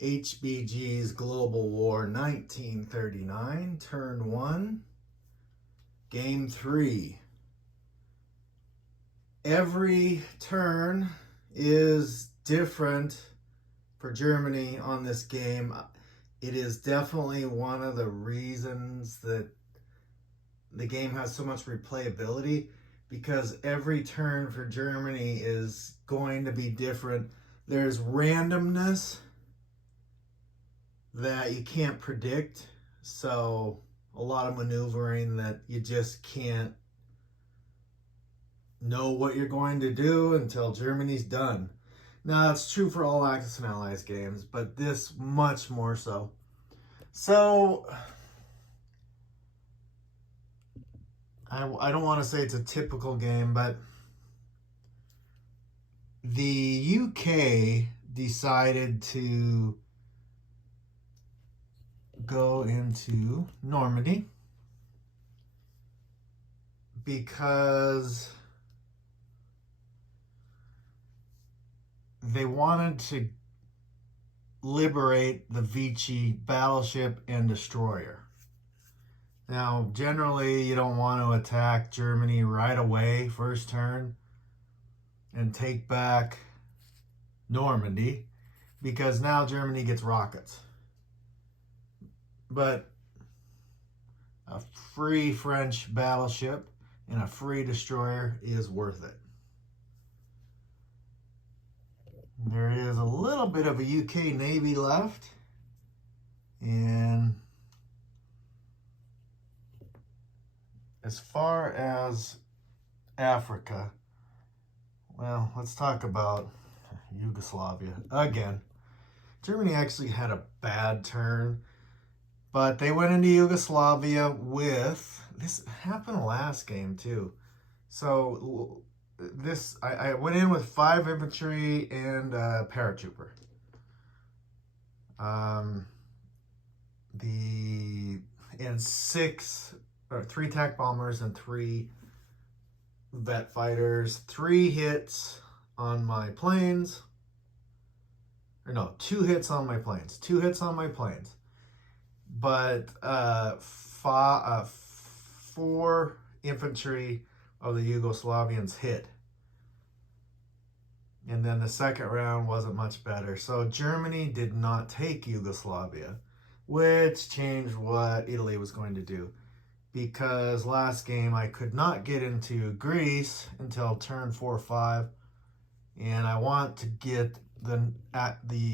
HBG's Global War 1939, Turn 1, Game 3. Every turn is different for Germany on this game. It is definitely one of the reasons that the game has so much replayability, because every turn for Germany is going to be different. There's randomness that you can't predict, so a lot of maneuvering that you just can't know what you're going to do until Germany's done. Now, that's true for all Axis and Allies games, but this much more so. So, I don't want to say it's a typical game, but the UK decided to go into Normandy because they wanted to liberate the Vichy battleship and destroyer. Now, generally, you don't want to attack Germany right away, first turn, and take back Normandy, because now Germany gets rockets. But a free French battleship and a free destroyer is worth it. There is a little bit of a UK Navy left, and as far as Africa, well, let's talk about Yugoslavia again. Germany actually had a bad turn, but they went into Yugoslavia with, this happened last game too. So this, I went in with 5 infantry and a paratrooper. And 3 attack bombers and 3 vet fighters. 3 hits on my planes. Or no, 2 hits on my planes. 2 hits on my planes. But 4 infantry of the Yugoslavians hit. And then the second round wasn't much better. So Germany did not take Yugoslavia, which changed what Italy was going to do. Because last game I could not get into Greece until turn 4-5. And I want to get the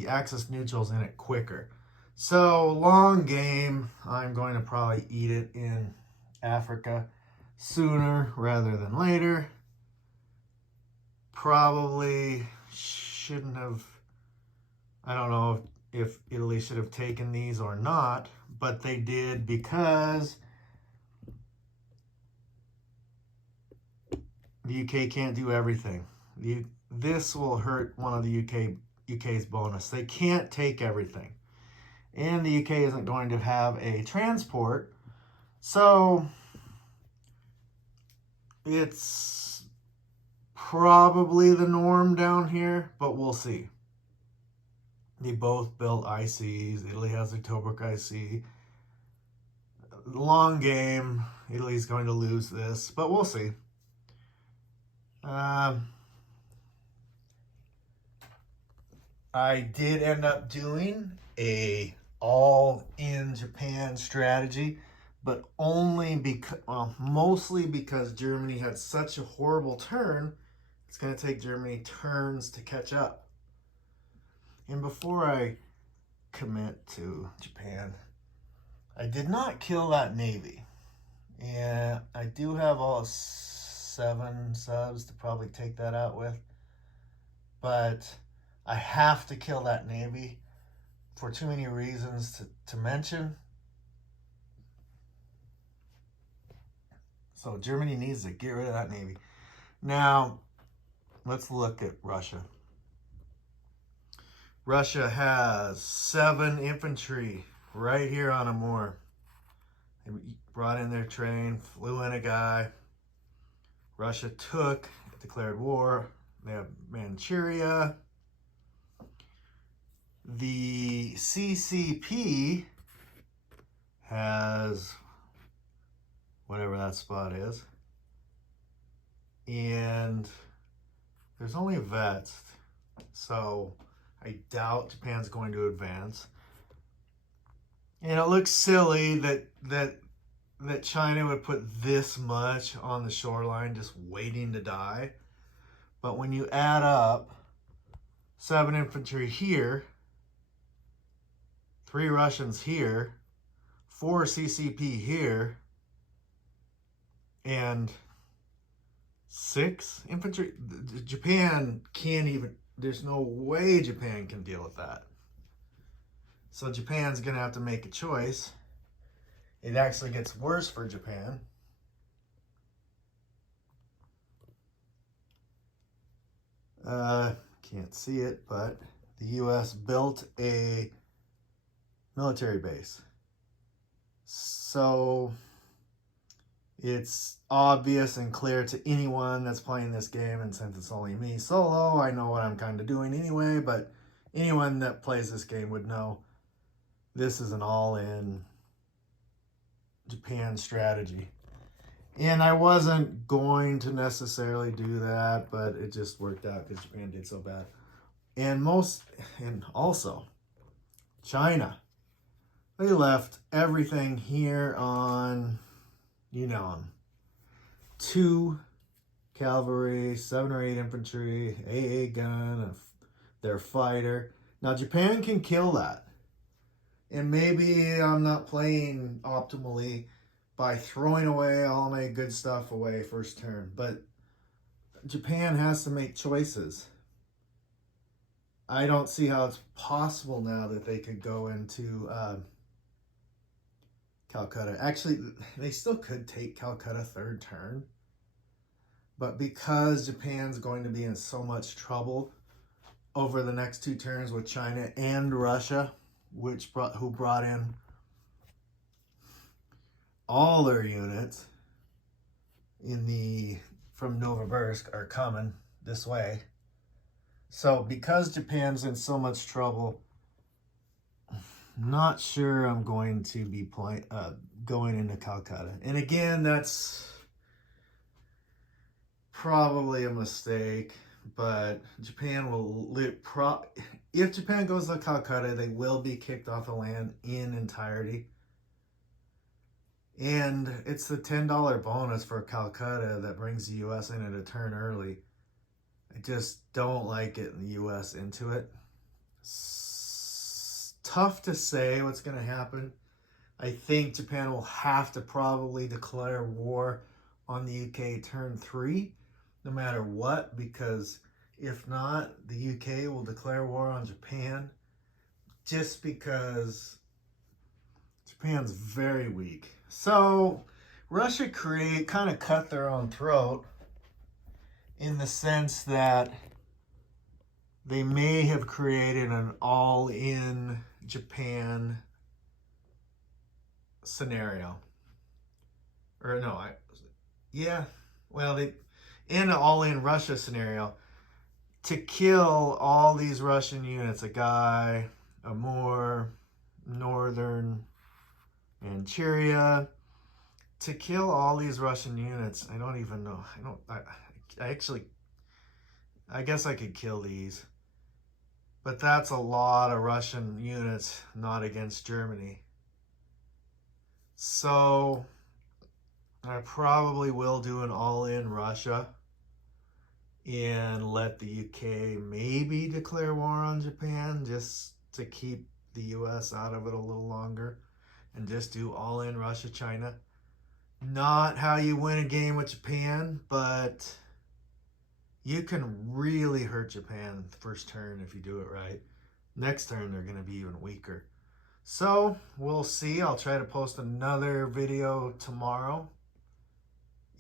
Axis neutrals in it quicker. So, long game, I'm going to probably eat it in Africa sooner rather than later. Probably shouldn't have, I don't know if Italy should have taken these or not, but they did, because the UK can't do everything. This will hurt one of the UK's bonus. They can't take everything. And the UK isn't going to have a transport. So it's probably the norm down here, but we'll see. They both built ICs. Italy has a Tobruk IC. Long game. Italy's going to lose this, but we'll see. I did end up doing a all in Japan strategy, but only because, well, mostly because Germany had such a horrible turn. It's going to take Germany turns to catch up. And before I commit to Japan, I did not kill that Navy. And I do have all 7 subs to probably take that out with. But I have to kill that Navy for too many reasons to mention. So Germany needs to get rid of that Navy. Now, let's look at Russia. Russia has 7 infantry right here on Amur. They brought in their train, flew in a guy. Russia declared war. They have Manchuria. The CCP has whatever that spot is. And there's only vets, so I doubt Japan's going to advance. And it looks silly that China would put this much on the shoreline just waiting to die. But when you add up 7 infantry here, 3 Russians here, 4 CCP here, and 6 infantry, Japan can't even, there's no way Japan can deal with that. So Japan's going to have to make a choice. It actually gets worse for Japan. Can't see it, but the U.S. built a military base. So it's obvious and clear to anyone that's playing this game, and since it's only me solo, I know what I'm kind of doing anyway, but anyone that plays this game would know this is an all-in Japan strategy. And I wasn't going to necessarily do that, but it just worked out because Japan did so bad. And also, China. They left everything here on, 2 cavalry, 7 or 8 infantry, AA gun, their fighter. Now, Japan can kill that. And maybe I'm not playing optimally by throwing away all my good stuff away first turn. But Japan has to make choices. I don't see how it's possible now that they could go into Calcutta. Actually, they still could take Calcutta 3rd turn. But because Japan's going to be in so much trouble over the next 2 turns with China and Russia, who brought in all their units from Novosibirsk are coming this way. So because Japan's in so much trouble, not sure I'm going to be going into Calcutta. And again, that's probably a mistake, but Japan will if Japan goes to Calcutta, they will be kicked off the land in entirety. And it's the $10 bonus for Calcutta that brings the U.S. in at a turn early. I just don't like getting the U.S. into it. It's tough to say what's going to happen. I think Japan will have to probably declare war on the UK turn 3, no matter what, because if not, the UK will declare war on Japan just because Japan's very weak. So Russia kind of cut their own throat in the sense that they may have created an all-in Japan scenario. Or no, in an all-in Russia scenario to kill all these Russian units, a more northern Manchuria, to kill all these Russian units. I don't even know. I guess I could kill these. But that's a lot of Russian units, not against Germany. So I probably will do an all-in Russia and let the UK maybe declare war on Japan just to keep the US out of it a little longer, and just do all-in Russia, China. Not how you win a game with Japan, but you can really hurt Japan the first turn if you do it right. Next turn, they're going to be even weaker. So, we'll see. I'll try to post another video tomorrow.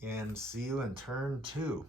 And see you in turn 2.